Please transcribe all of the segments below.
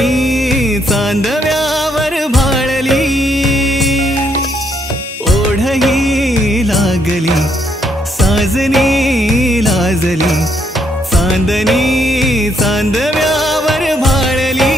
चांदणी चांदव्यावर भाळली, ओढही लागली साजनी लाजली, चांदणी चांदव्यावर भाळली।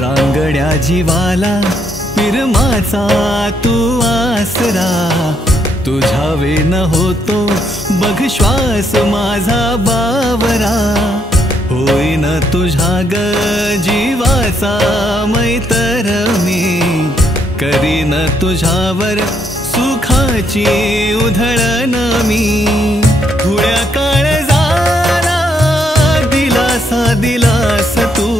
रांगड्या जीवाला पिरमाचा तू आसरा, तुझ्या वेन होतो बघ श्वास माझा बावरा, होईन तुझ्या ग जीवाचा मैतर मी, करीन तुझ्यावर सुखाची उधळण मी। थोड्या काळ झाला दिलासा दिलास तू,